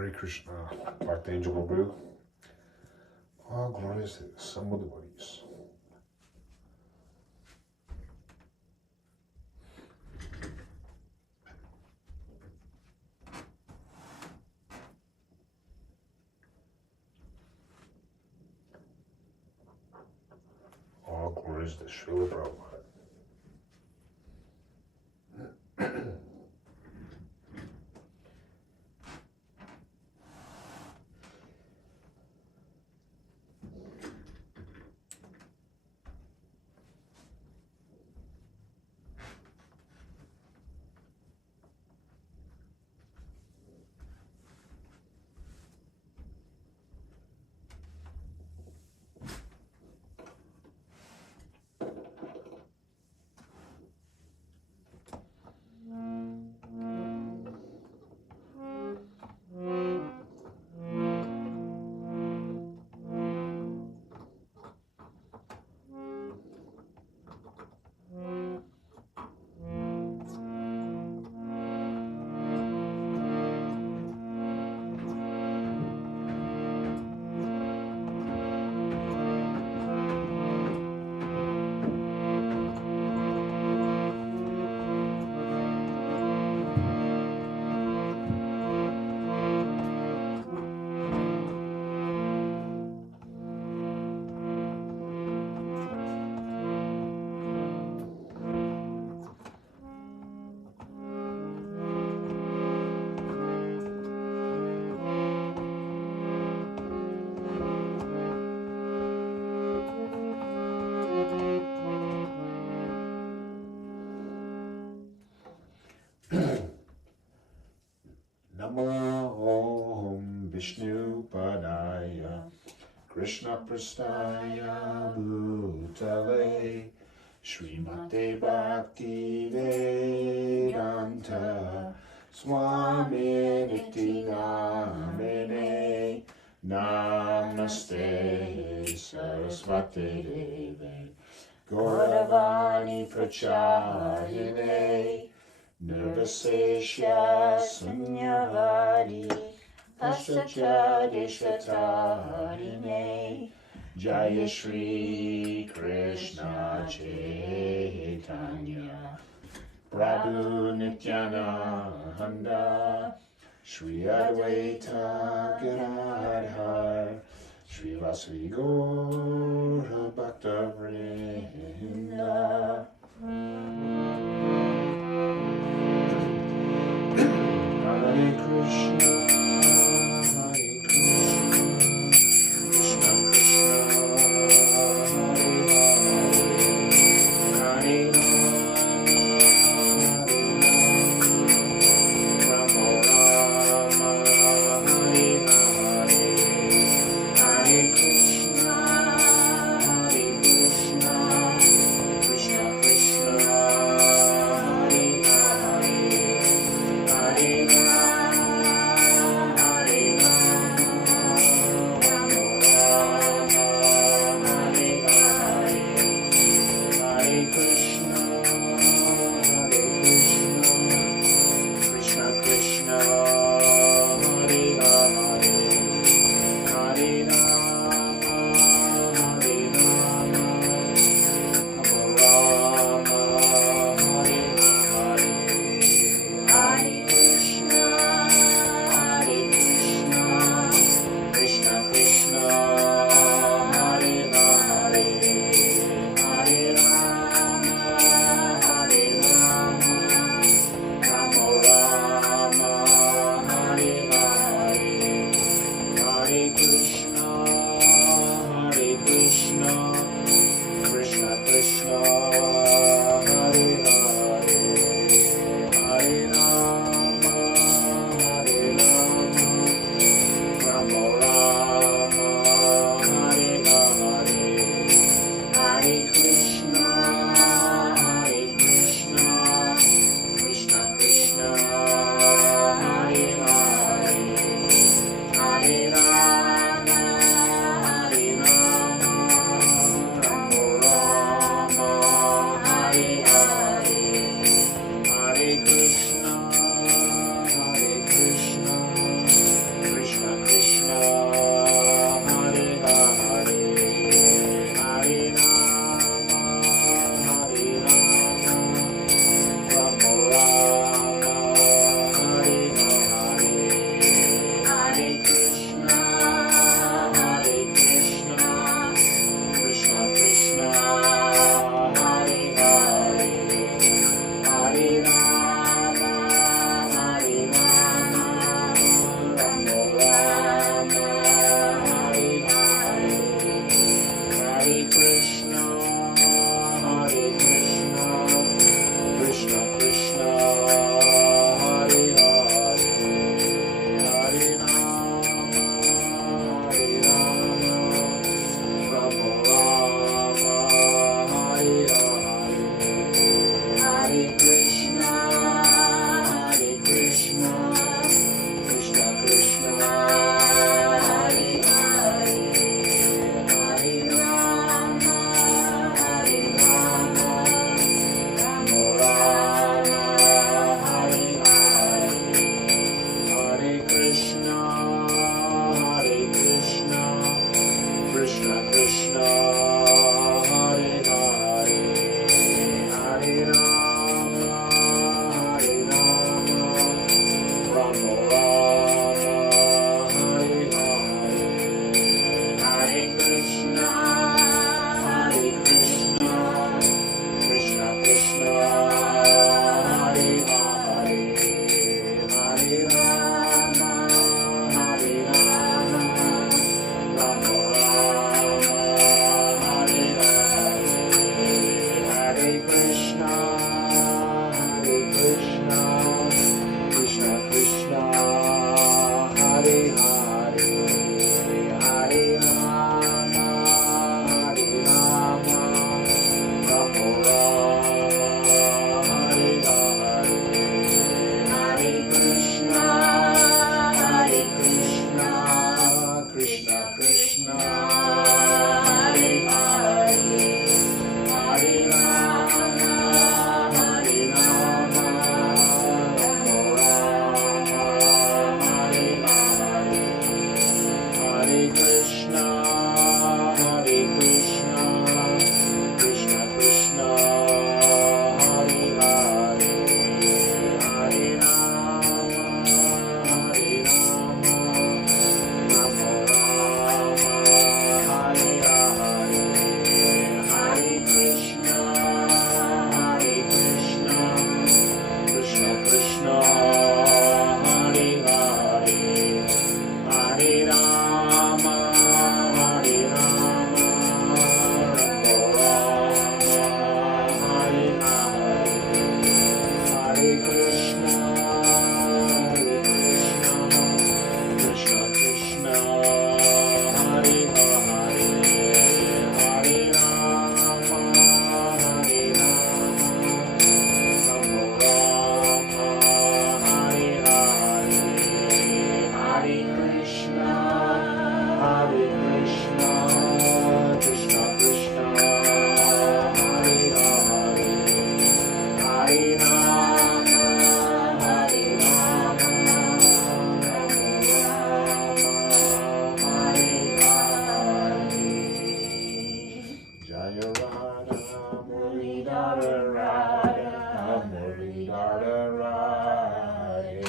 Hare Krishna, Bhakti Angel Prabhu. Oh, glorious Samudvaris. All glories to Srila Prabhupada. Namo Om Vishnu Padaya Krishna Prastaya Bhutale Srimate Bhakti Vedanta Swami Niti Namene Namaste Saraswati Deve Gauravani Prachayane Nirvasesha Sunyavadi Pasachadishatarine Jaya Shri Krishna Chaitanya Prabhu Nityananda Shri Advaita Gadadhar Shri Vasudeva Gaura Bhakta Vrinda Hare Krishna, Hare Krishna, Krishna Krishna, Hare Hare, Rama Rama, Hare Hare, Hare Krishna, Hare Jaya Radha Muralidhara Radha Muralidhara Radhe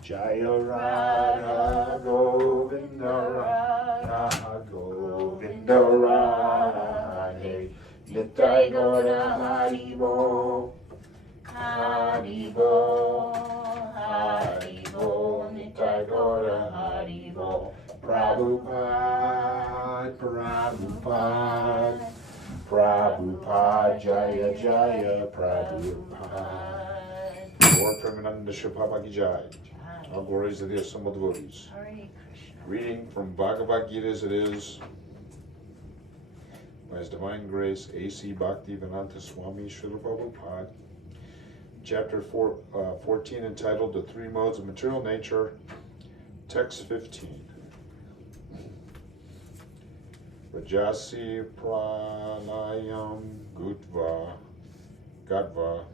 Jaya Radha Govinda Radha Govinda Radhe Nitai Gaura Haribo Haribo Haribo Nitai Gaura Haribo Prabhupada Prabhupada Prabhupada Jaya Jaya Prabhupada Lord Premananda Shibhava Ki Jai. All glories to the assembled devotees. Reading from Bhagavad Gita as it is by His Divine Grace A.C. Bhaktivedanta Swami Srila Prabhupada. Chapter 14 entitled The Three Modes of Material Nature. Text 15. Rajasi pralayam gatva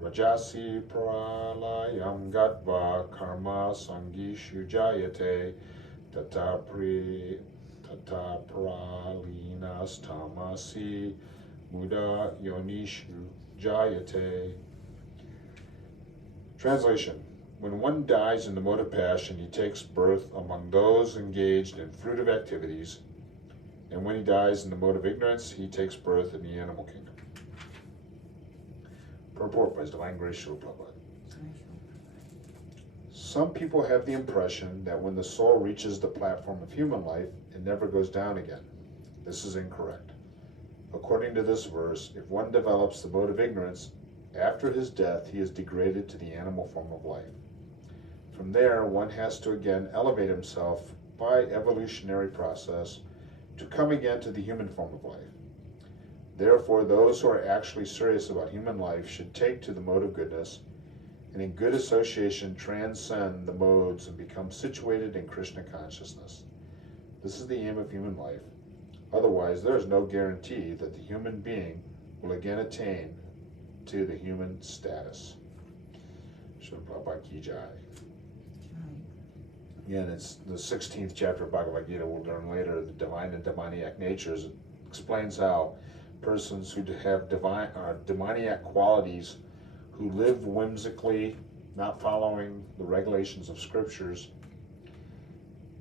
Rajasi pralayam gatva karma sangishu jayate tata pralinas tamasi muda yonishu jayate. Translation. When one dies in the mode of passion, he takes birth among those engaged in fruitive activities, and when he dies in the mode of ignorance, he takes birth in the animal kingdom. Purport by His Divine Grace Srila Prabhupada. Some people have the impression that when the soul reaches the platform of human life, it never goes down again. This is incorrect. According to this verse, if one develops the mode of ignorance, after his death, he is degraded to the animal form of life. From there, one has to again elevate himself by evolutionary process to come again to the human form of life. Therefore, those who are actually serious about human life should take to the mode of goodness, and in good association transcend the modes and become situated in Krishna consciousness. This is the aim of human life. Otherwise, there is no guarantee that the human being will again attain to the human status. Srila Prabhupada Ki Jai. Again, it's the 16th chapter of Bhagavad Gita. We'll learn later the divine and demoniac natures. It explains how persons who have demoniac qualities, who live whimsically, not following the regulations of scriptures,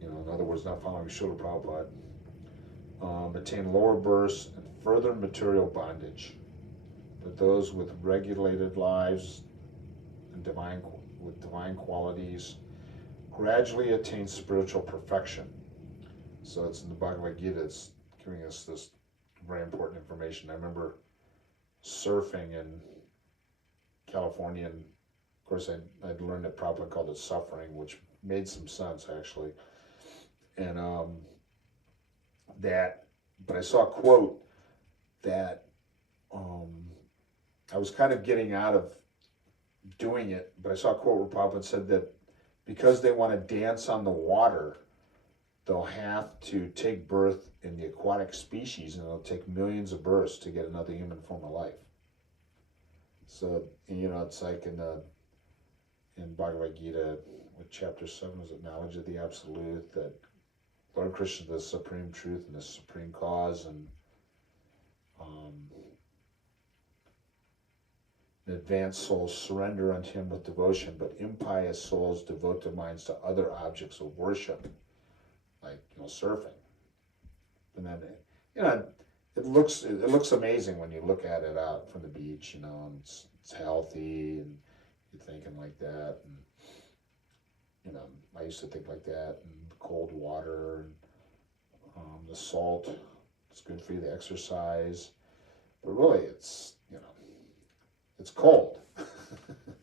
in other words, not following Srila Prabhupada, attain lower births and further material bondage. But those with regulated lives and with divine qualities gradually attain spiritual perfection. So it's in the Bhagavad Gita, it's giving us this very important information. I remember surfing in California, and of course I'd learned that Prabhupada called it suffering, which made some sense actually. And but I saw a quote that I was kind of getting out of doing it, but I saw a quote where Prabhupada said that because they want to dance on the water, they'll have to take birth in the aquatic species, and it'll take millions of births to get another human form of life. So, it's like in Bhagavad Gita, with chapter 7, is it knowledge of the absolute, that Lord Krishna is the supreme truth and the supreme cause, and advanced souls surrender unto him with devotion, but impious souls devote their minds to other objects of worship, like surfing. And then it looks amazing when you look at it out from the beach, and it's healthy, and you're thinking like that, and I used to think like that, and the cold water, and the salt, it's good for you to exercise, but really it's cold.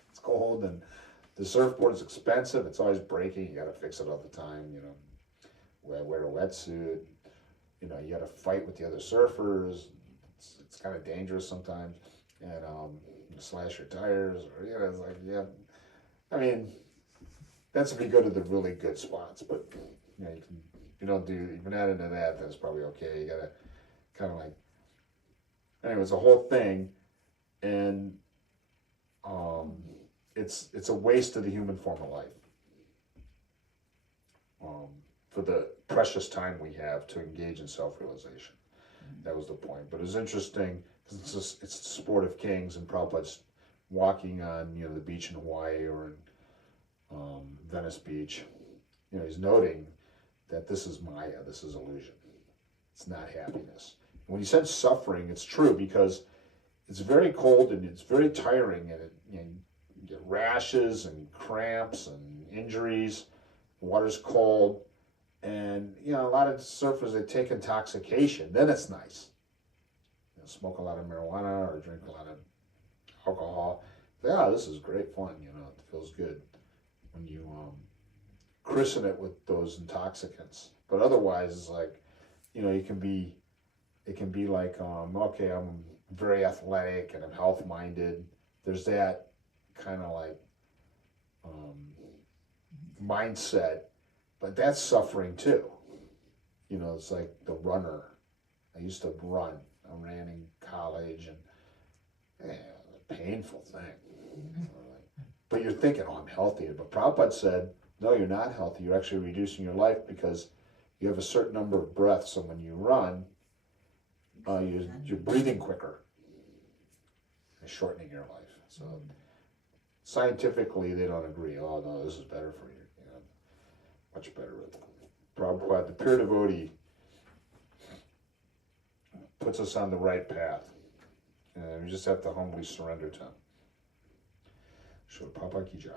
It's cold, and the surfboard is expensive. It's always breaking. You got to fix it all the time. Wear a wetsuit. You got to fight with the other surfers. It's kind of dangerous sometimes, and you slash your tires, or it's like, yeah. I mean, that's if you go to the really good spots, but you don't do. Even add into that, that's probably okay. You got to kind of like. Anyway, it's a whole thing, and it's a waste of the human form of life. For the precious time we have to engage in self-realization. That was the point. But it was interesting because it's the sport of kings, and Prabhupada's walking on the beach in Hawaii or in Venice Beach. He's noting that this is Maya, this is illusion. It's not happiness. When he said suffering, it's true because it's very cold and it's very tiring, and you get rashes and cramps and injuries. The water's cold, and a lot of surfers, they take intoxication. Then it's nice. Smoke a lot of marijuana or drink a lot of alcohol. Yeah, this is great fun. It feels good when you christen it with those intoxicants. But otherwise, it's like, it can be like, okay, I'm very athletic and I'm health minded. There's that kind of like mindset, but that's suffering too. It's like the runner. I used to run. I ran in college, and it was a painful thing. But you're thinking, oh, I'm healthy. But Prabhupada said, no, you're not healthy. You're actually reducing your life because you have a certain number of breaths. So when you run, you're breathing quicker and shortening your life. So scientifically, they don't agree. Oh, no, this is better for you. Much better. Prabhupada, the pure devotee, puts us on the right path. And we just have to humbly surrender to him. Srila Prabhupada Ki Jai.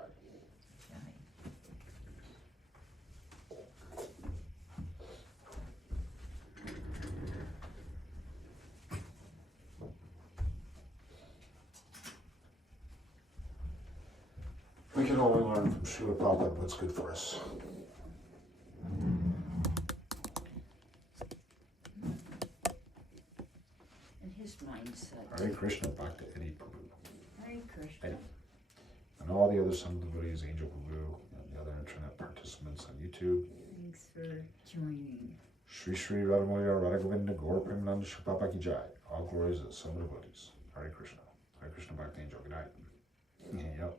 We can only learn from Srila Prabhupada what's good for us. And his mindset. Hare Krishna, Bhakta Eddie Prabhu. Hare Krishna. And all the other Sangha devotees, Angel Prabhu, and the other internet participants on YouTube. Thanks for joining. Shri Shri Radhamaya Radhagovinda Gaur Premananda Shri Prabhupada Ki Jai. All glories of the Sangha devotees. Hare Krishna. Hare Krishna, Bhakta Angel. Good night. Yep.